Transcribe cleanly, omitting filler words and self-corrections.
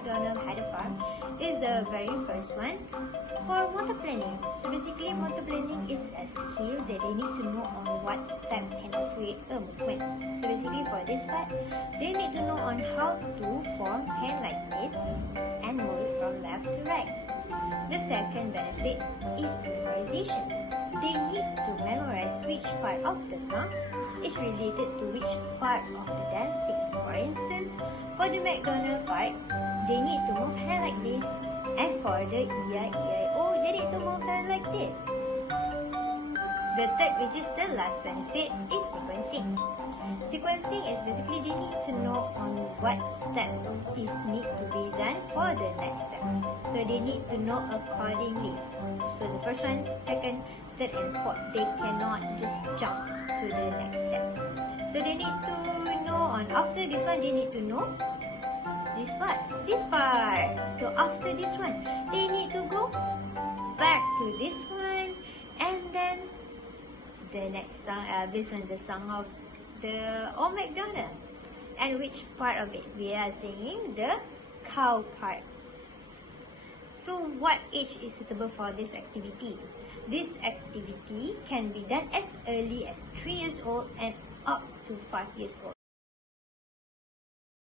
MacDonald Had A Farm is the very first one for motor planning. So basically, motor planning is a skill that they need to know on what step can create a movement. So basically, for this part, they need to know on how to form hand like this and move it from left to right. The second benefit is memorization. They need to memorize which part of the song is related to which part of the dancing. For instance, for the MacDonald part, they need to move hand like this, and for the E-I-E-I-O, they need to move hand like this. The third, which is the last benefit, is sequencing. Sequencing is basically they need to know on what step is need to be done for the next step. So they need to know accordingly. So the first one, second, third and fourth, they cannot just jump to the next step. So they need to know on after this one, they need to know this part. So after this one, they need to go back to this one, and then the next song, based on the song of the old MacDonald. And which part of it? We are singing the cow part. So what age is suitable for this activity? This activity can be done as early as 3 years old and up to 5 years old.